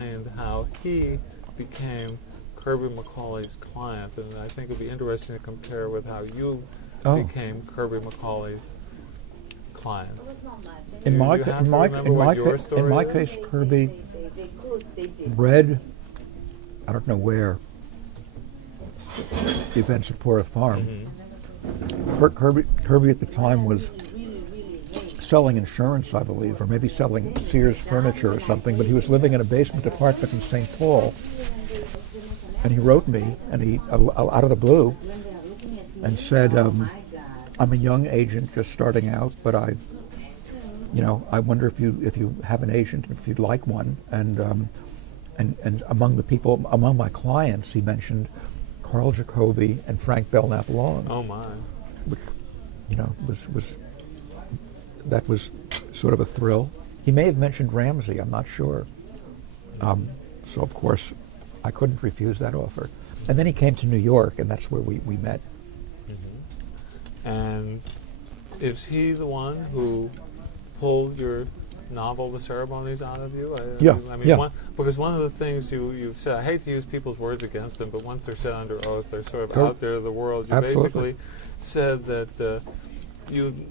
explained how he became Kirby McCauley's client, and I think it'd be interesting to compare with how you became Kirby McCauley's client. In my case, Kirby read, I don't know where, the events at Porth Farm. Kirby at the time was selling insurance, I believe, or maybe selling Sears furniture or something, but he was living in a basement apartment in St. Paul, and he wrote me, and he, out of the blue, and said, I'm a young agent just starting out, but I wonder if you have an agent, if you'd like one, and among my clients, he mentioned Carl Jacoby and Frank Belknap Long. Oh my! Which, that was sort of a thrill. He may have mentioned Ramsey, I'm not sure. So of course, I couldn't refuse that offer. And then he came to New York, and that's where we met. Mm-hmm. And is he the one who pulled your novel, The Ceremonies, out of you? Because one of the things you've said, I hate to use people's words against them, but once they're said under oath, they're sort of out there in the world. You basically said that you'd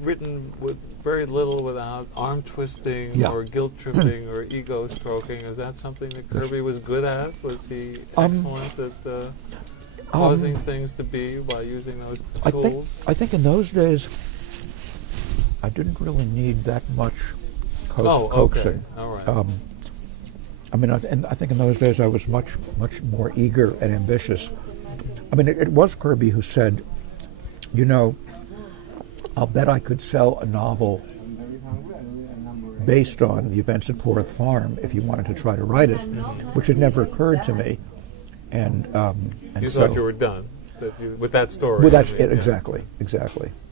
written with very little without arm twisting or guilt tripping or ego stroking. Is that something that Kirby was good at? Was he excellent at causing things to be by using those tools? I think in those days, I didn't really need that much coaxing. Okay. All right. I think in those days I was much more eager and ambitious. I mean, it was Kirby who said, I'll bet I could sell a novel based on the events at Porth Farm if you wanted to try to write it, which had never occurred to me. And you thought you were done with that story. Well, that's it, exactly.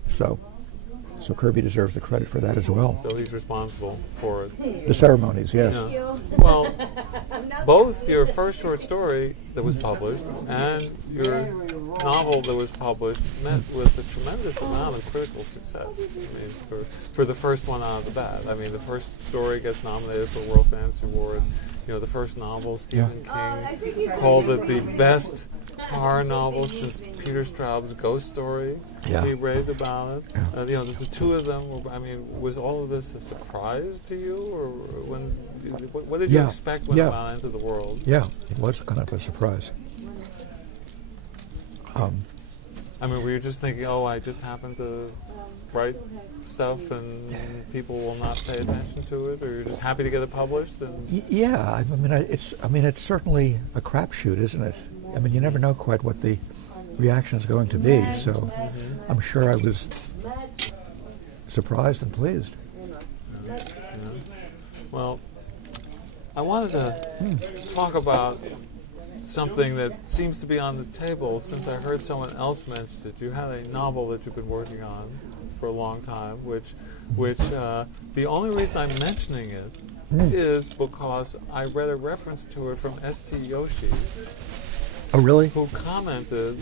So Kirby deserves the credit for that as well. So he's responsible for it. The Ceremonies, yes. Yeah. Well, both your first short story that was published and your novel that was published met with a tremendous amount of critical success. I mean, for the first one out of the bat. I mean, the first story gets nominated for the World Fantasy Award. The first novel, Stephen King called it the best horror novel since Peter Straub's Ghost Story. Yeah. He raved about it. The two of them was all of this a surprise to you, or what did you expect when it went into the world? Yeah, it was kind of a surprise. Were you just thinking, I just happened to write stuff and people will not pay attention to it, or you're just happy to get it published? It's certainly a crapshoot, isn't it? I mean, you never know quite what the reaction is going to be, so I'm sure I was surprised and pleased. Yeah. Well, I wanted to talk about something that seems to be on the table since I heard someone else mention it. You had a novel that you've been working on for a long time, which the only reason I'm mentioning it is because I read a reference to it from S.T. Yoshi. Oh, really? Who commented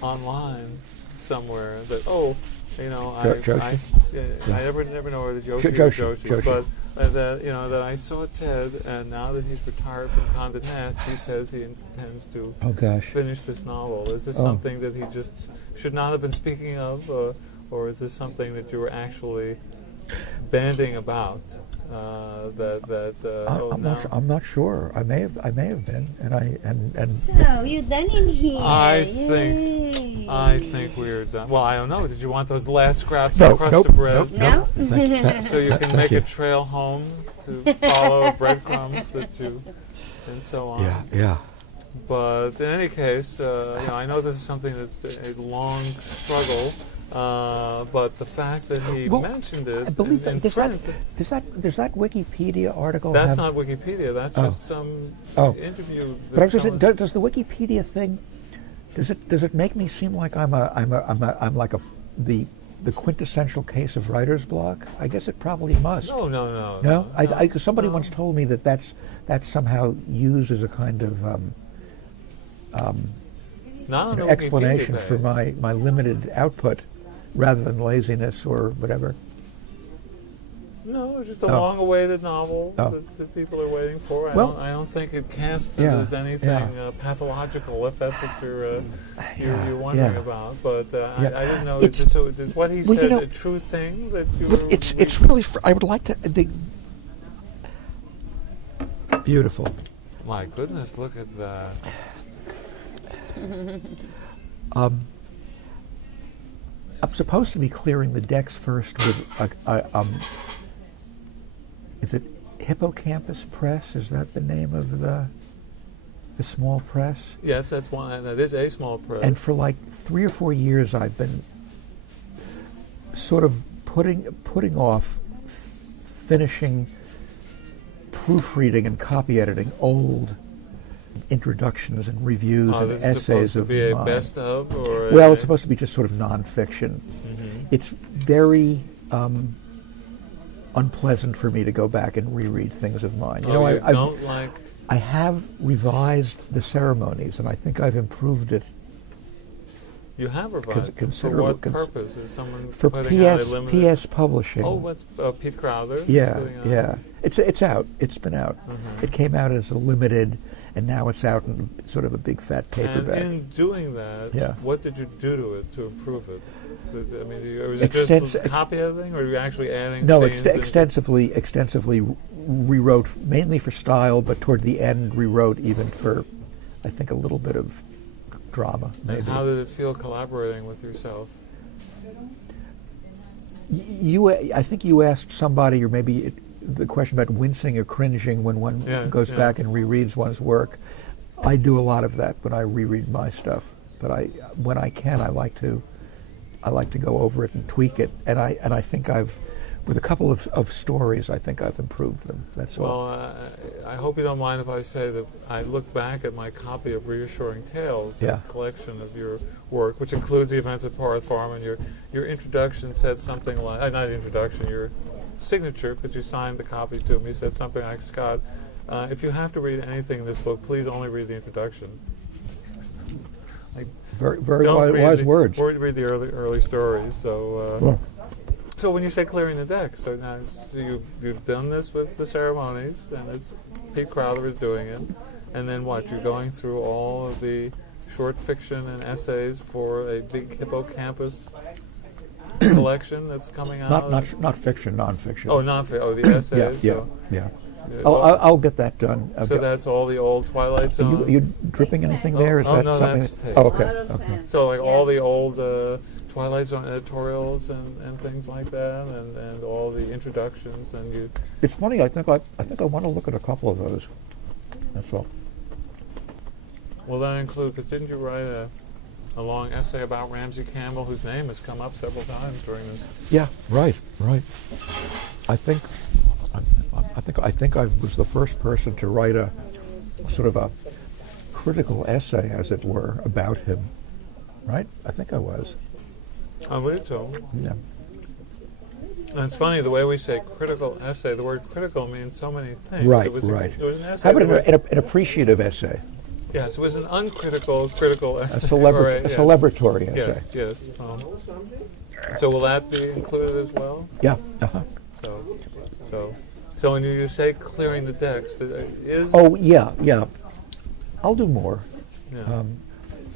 online somewhere that, I never know whether Yoshi or Joshi, but that I saw Ted, and now that he's retired from Condé Nast, he says he intends to finish this novel. Is this something that he just should not have been speaking of, or is this something that you were actually bandying about? I'm not sure. I may have been, and So you're done in here. I think we're done. Well, I don't know. Did you want those last scraps of crust of bread? No. So you can make a trail home to follow breadcrumbs and so on. Yeah. But in any case, I know this is something that's a long struggle. But the fact that he mentioned it, I believe does that Wikipedia article? That's not Wikipedia. That's just some interview. But I was just saying, does the Wikipedia thing? Does it make me seem like I'm like the quintessential case of writer's block? I guess it probably must. No. Because somebody once told me that's somehow used as a kind of an explanation for my limited output, rather than laziness or whatever. No, it's just a long-awaited novel that people are waiting for. I don't think it casts it as anything pathological, if that's what you're wondering about. But I didn't know. Is what he said a true thing that you? It's really. I would like to. Beautiful. My goodness, look at that. I'm supposed to be clearing the decks first with is it Hippocampus Press? Is that the name of the small press? Yes, that's one. That is a small press. And for like 3 or 4 years, I've been sort of putting off finishing proofreading and copy editing old introductions and reviews and essays of mine. Is it supposed to be a best of? Or well, it's supposed to be just sort of nonfiction. Mm-hmm. It's very unpleasant for me to go back and reread things of mine. I have revised the ceremonies, and I think I've improved it. You have revised considerable. For what purpose? Is someone for putting out a limited... PS Publishing. Oh, what's Pete Crowther? Yeah. It's out. It's been out. Mm-hmm. It came out as a limited, and now it's out in sort of a big fat paperback. And in doing that, what did you do to it to improve it? I mean, was it just copy editing, or were you actually adding? No, extensively rewrote, mainly for style, but toward the end rewrote even for, I think, a little bit of drama. Maybe. And how did it feel collaborating with yourself? I think you asked somebody, or maybe the question about wincing or cringing when one goes back and rereads one's work. I do a lot of that when I reread my stuff, but when I can, I like to go over it and tweak it, and I think with a couple of stories, I think I've improved them. That's all. Well, I hope you don't mind if I say that I look back at my copy of Reassuring Tales, the collection of your work, which includes The Events at Parth Farm, and your introduction said something like, not introduction, your signature, because you signed the copy to me, said something like, Scott, if you have to read anything in this book, please only read the introduction. Very wise words. Or read the early stories. So, so when you say clearing the deck, so now you've done this with the ceremonies, and it's Pete Crowther is doing it, and then what? You're going through all of the short fiction and essays for a big hippocampus collection that's coming out. Not fiction, nonfiction. Oh, nonfiction. Oh, the essays. Yeah. I'll get that done. So that's all the old Twilight Zone. Are you dripping anything there? Is that no, something? That's tape. Oh, okay. So like all the old Twilight Zone editorials and things like that, and all the introductions, and you. It's funny. I think I want to look at a couple of those. That's all. Well, that includes. Because didn't you write a long essay about Ramsey Campbell, whose name has come up several times during this? Yeah. Right. I think I was the first person to write a sort of a critical essay, as it were, about him. Right? I think I was. I believe so. Yeah. And it's funny, the way we say critical essay, the word critical means so many things. Right, it was an essay. How about an appreciative essay? Yes, it was an uncritical, critical essay. A celebratory essay. Yes. So will that be included as well? Yeah. So when you say clearing the decks, is... Oh, yeah. I'll do more. Yeah.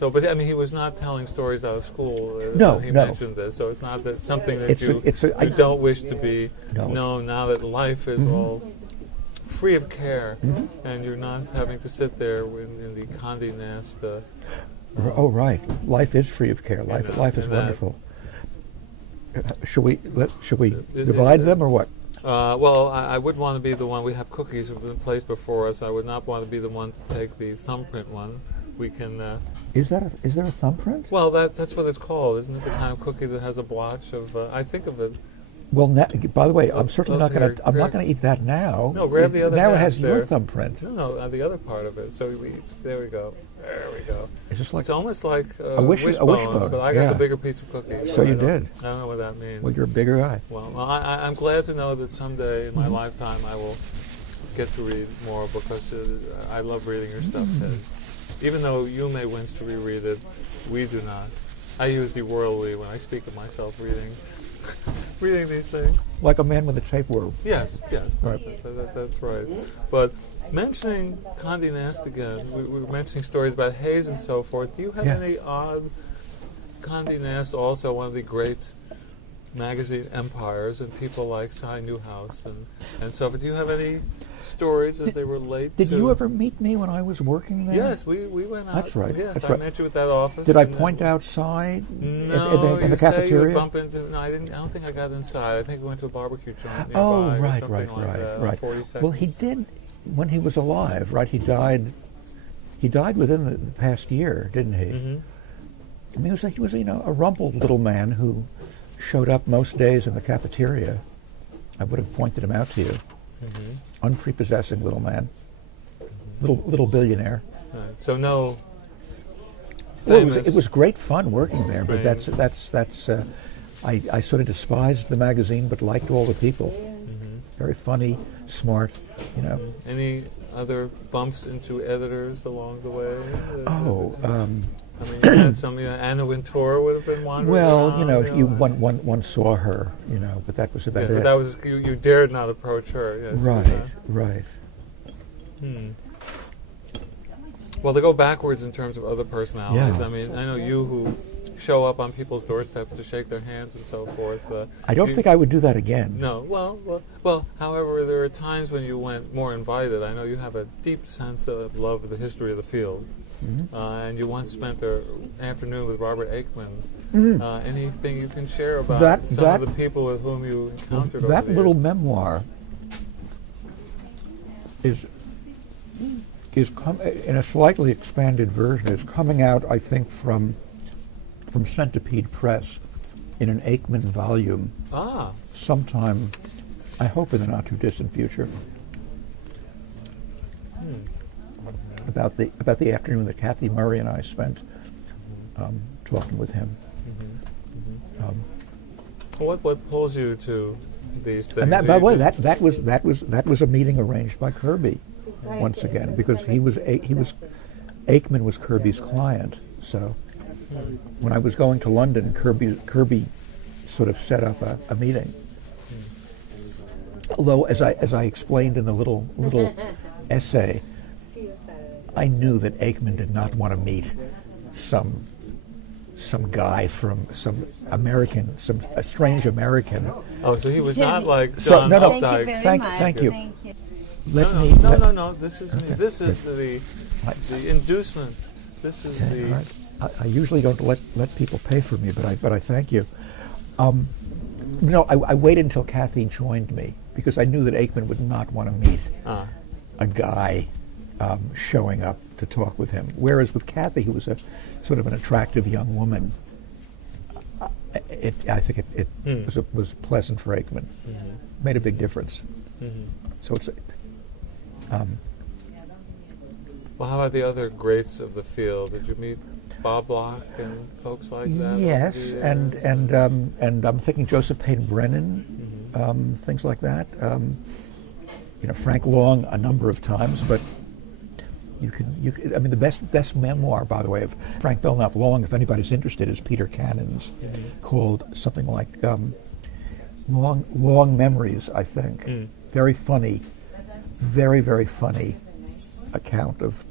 But I mean, he was not telling stories out of school. No. He mentioned this, so it's not that something that you don't wish to be known now that life is all free of care, and you're not having to sit there in the Condé Nast. Oh, right. Life is free of care. Life is wonderful. Should we divide them or what? Well, I would want to be the one. We have cookies who've been placed before us. I would not want to be the one to take the thumbprint one. We can. Is there a thumbprint? Well, that's what it's called, isn't it? The kind of cookie that has a blotch of. I think of it. Well, by the way, I'm certainly not going to. I'm not going to eat that now. No, grab the other. Now it has there. your thumbprint. No, the other part of it. So there we go. It's just like it's almost like a wishbone, but I got the bigger piece of cookie. So you did. I don't know what that means. Well, you're a bigger guy. Well, I'm glad to know that someday in my lifetime I will get to read more, because I love reading your stuff, Ted. Even though you may wince to reread it, we do not. I use the worldly when I speak of myself reading these things. like a man with a tapeworm. Yes, Right. that's right. But mentioning Condé Nast again, we were mentioning stories about Hayes and so forth. Do you have any odd Condé Nast, also one of the great magazine empires, and people like Cy Newhouse and so forth? Do you have any stories as they relate Did to... you ever meet me when I was working there? Yes, we went out. That's right. Yes, That's I right. met you at that office. Did I point outside No, in the cafeteria? You bump into... No, I don't think I got inside. I think we went to a barbecue joint nearby. Oh, or right, something like that, right. 42nd. Well, he did when he was alive, right? He died within the past year, didn't he? Mm-hmm. I mean, he was a rumpled little man who showed up most days in the cafeteria. I would have pointed him out to you. Mm-hmm. Unprepossessing little man, little billionaire. Right. So no. Well, it was great fun working there, but that's I sort of despised the magazine, but liked all the people. Mm-hmm. Very funny, smart, Any other bumps into editors along the way? I mean, you had some. Anna Wintour would have been wandering around, one saw her, but that was about it. But that was you dared not approach her. Yes, Right. Well, to go backwards in terms of other personalities. Yeah. I mean, I know you who show up on people's doorsteps to shake their hands and so forth. I don't think I would do that again. No. Well. However, there are times when you went more invited. I know you have a deep sense of love of the history of the field. Mm-hmm. And you once spent an afternoon with Robert Aikman. Mm-hmm. Anything you can share about some of the people with whom you encountered over that the little years? memoir is in a slightly expanded version, is coming out, I think, from Centipede Press in an Aikman volume sometime, I hope in the not too distant future. About the afternoon that Kathy Murray and I spent talking with him. What pulls you to these things? And that, by the way, that was a meeting arranged by Kirby once again, because Aikman was Kirby's client. So when I was going to London, Kirby sort of set up a meeting. Although, as I explained in the little essay, I knew that Aikman did not want to meet some guy from some American, a strange American. Oh, so he was not like John Updike. Thank you. No. This is me. This is the inducement. This is the. I usually don't let people pay for me, but I thank you. I waited until Kathy joined me because I knew that Aikman would not want to meet a guy showing up to talk with him. Whereas with Kathy, who was a sort of an attractive young woman, I think it was pleasant for Aikman. Mm-hmm. Made a big difference. Mm-hmm. So it's. Well, how about the other greats of the field? Did you meet Bob Bloch and folks like that? Yes, and I'm thinking Joseph Payne Brennan, things like that. Frank Long a number of times, but you could. I mean, the best memoir, by the way, of Frank Belknap Long, if anybody's interested, is Peter Cannon's, called something like Long Memories, I think. Very funny, very, very funny account of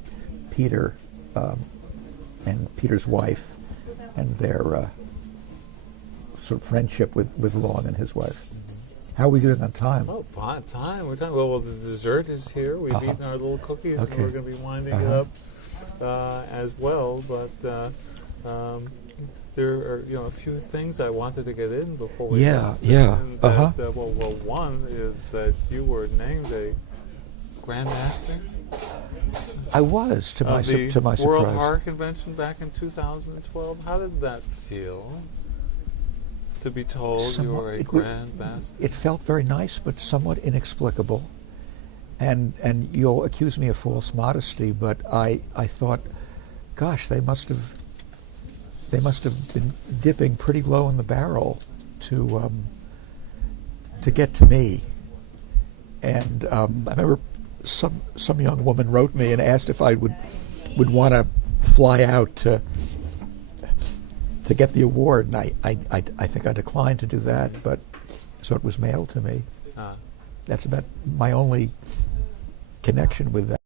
Peter and Peter's wife and their sort of friendship with Long and his wife. How are we doing on time? Oh, fine time. We're done. Well, the dessert is here. We've eaten our little cookies, and we're going to be winding it up as well. But there are a few things I wanted to get in before we one is that you were named a Grandmaster. I was, to my surprise. World Horror Convention back in 2012. How did that feel? To be told you were a Grandmaster? It felt very nice, but somewhat inexplicable. And you'll accuse me of false modesty, but I thought, gosh, they must have been dipping pretty low in the barrel to get to me. And I remember some young woman wrote me and asked if I would want to fly out to get the award, and I think I declined to do that, but So it was mailed to me. Ah. That's about my only connection with that.